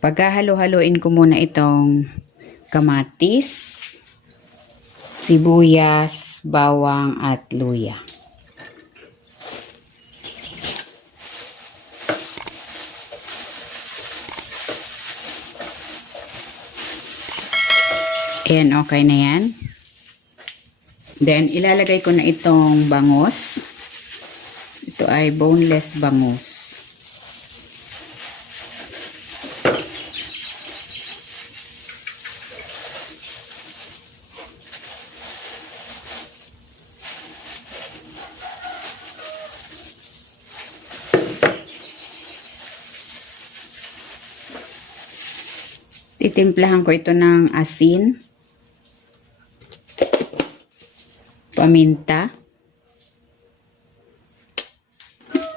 Paghahalo-haluin ko muna itong kamatis, sibuyas, bawang at luya. Ayan, okay na yan. Then, ilalagay ko na itong bangus. Ito ay boneless bangus. Titimplahan ko ito ng asin, paminta,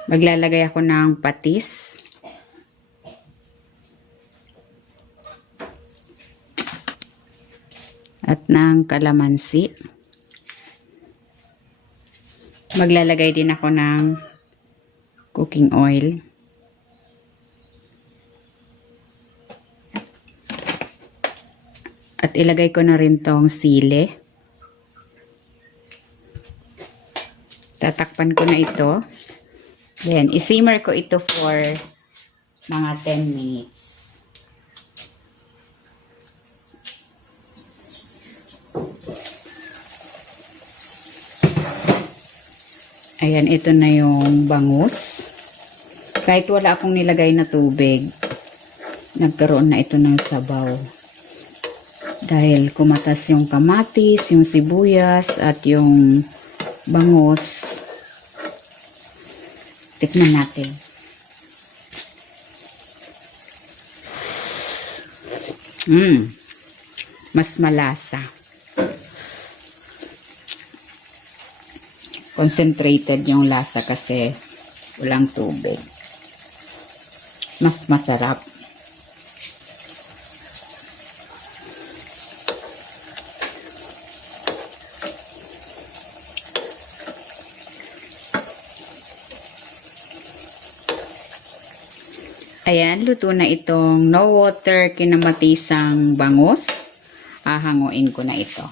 maglalagay ako ng patis, at ng kalamansi. Maglalagay din ako ng cooking oil. At ilagay ko na rin tong sili. Tatakpan ko na ito. Then, isimmer ko ito for mga 10 minutes. Ayan, ito na yung bangus. Kahit wala akong nilagay na tubig, nagkaroon na ito ng sabaw. Dahil kumatas yung kamatis, yung sibuyas, at yung bangus. Tikman natin. Mas malasa. Concentrated yung lasa kasi walang tubig. Mas masarap. Ayan, luto na itong no water kinamatisang bangus. Hahanguin ko na ito.